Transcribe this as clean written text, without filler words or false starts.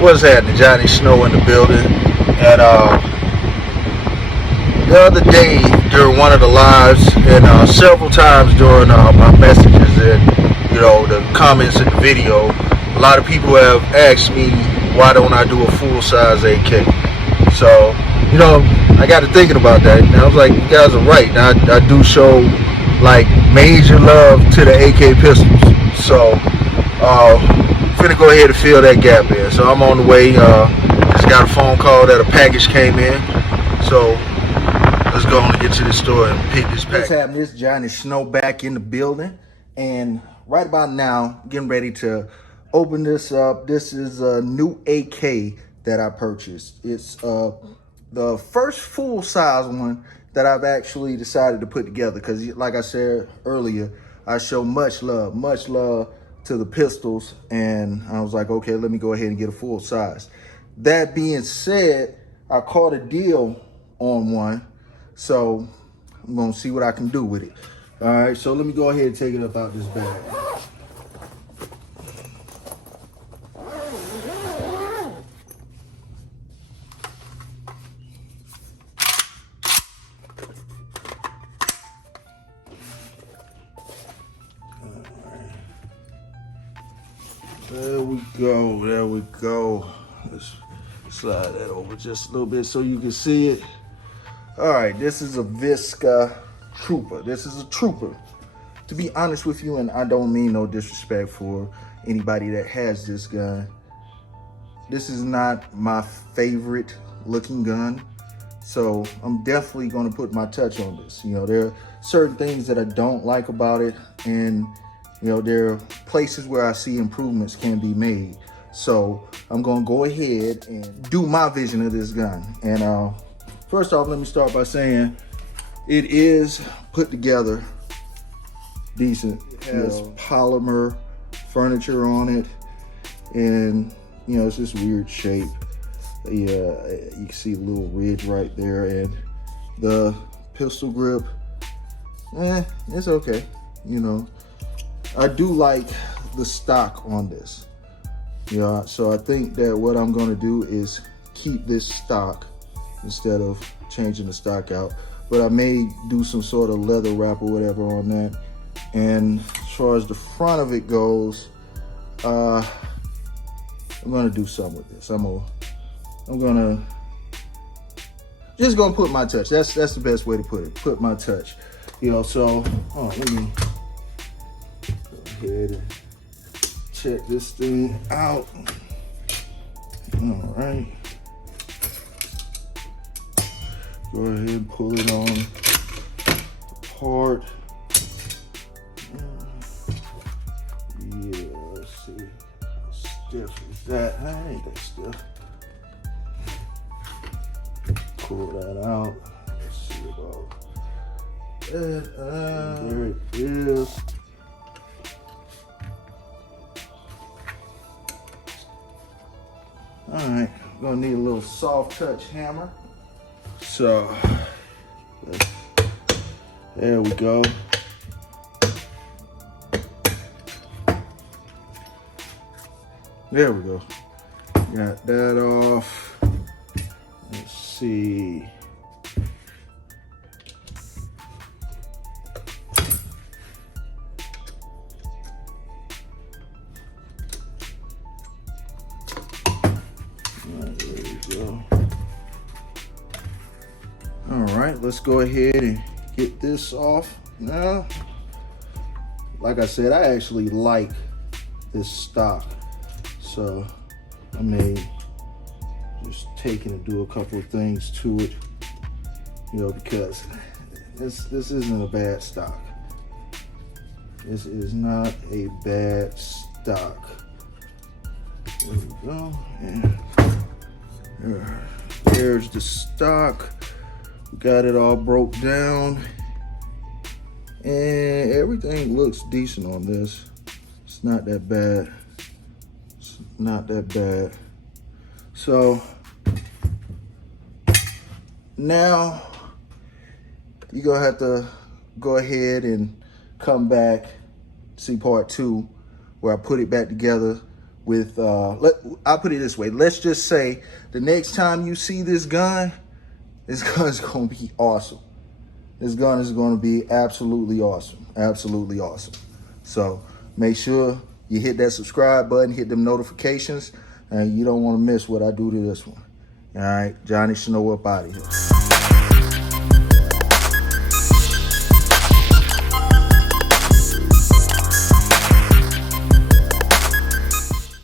What's happening? Johnny Snow in the building. And the other day during one of the lives, and several times during my messages and the comments in the video, a lot of people have asked me why don't I do a full size AK. So I got to thinking about that, and I was like, you guys are right. Now I do show like major love to the AK pistols. So finna go ahead and fill that gap in. So I'm on the way. Just got a phone call that a package came in. So let's go on and get to the store and pick this package. What's happening? This Johnny Snow back in the building, and right about now, getting ready to open this up. This is a new AK that I purchased. It's the first full size one that I've actually decided to put together, because like I said earlier, I show much love to the pistols, and I was like, okay, let me go ahead and get a full size. That being said, I caught a deal on one, so I'm gonna see what I can do with it. All right, so let me go ahead and take it up out this bag. There we go. Let's slide that over just a little bit so you can see it. All right, this is a VSKA Trooper. This is a Trooper. To be honest with you, and I don't mean no disrespect for anybody that has this gun, this is not my favorite looking gun. So I'm definitely gonna put my touch on this. There are certain things that I don't like about it, and there are places where I see improvements can be made. So I'm gonna go ahead and do my vision of this gun. And first off, let me start by saying it is put together decent. It has polymer furniture on it, and it's this weird shape. Yeah, you can see a little ridge right there, and the pistol grip, it's okay. I do like the stock on this. So I think that what I'm gonna do is keep this stock instead of changing the stock out. But I may do some sort of leather wrap or whatever on that. And as far as the front of it goes, I'm gonna do something with this. I'm gonna just gonna put my touch. That's the best way to put it. Put my touch. So let me go ahead and check this thing out. All right. Go ahead and pull it on apart. Yeah, let's see. How stiff is that? That ain't that stiff. Pull that out. Let's see about that. There it is. All right, gonna need a little soft touch hammer. So, there we go. There we go. Got that off. Let's see. All right, let's go ahead and get this off now. Like I said, I actually like this stock, so I may just take it and do a couple of things to it, because this isn't a bad stock. This is not a bad stock. There we go. And there's the stock. We got it all broke down, and everything looks decent on this. It's not that bad. It's not that bad. So now you're gonna have to go ahead and come back, see part 2, where I put it back together with, I'll put it this way. Let's just say the next time you see this gun is going to be awesome. This gun is going to be absolutely awesome. Absolutely awesome. So make sure you hit that subscribe button, hit them notifications, and you don't want to miss what I do to this one. All right, Johnny Snow up out of here.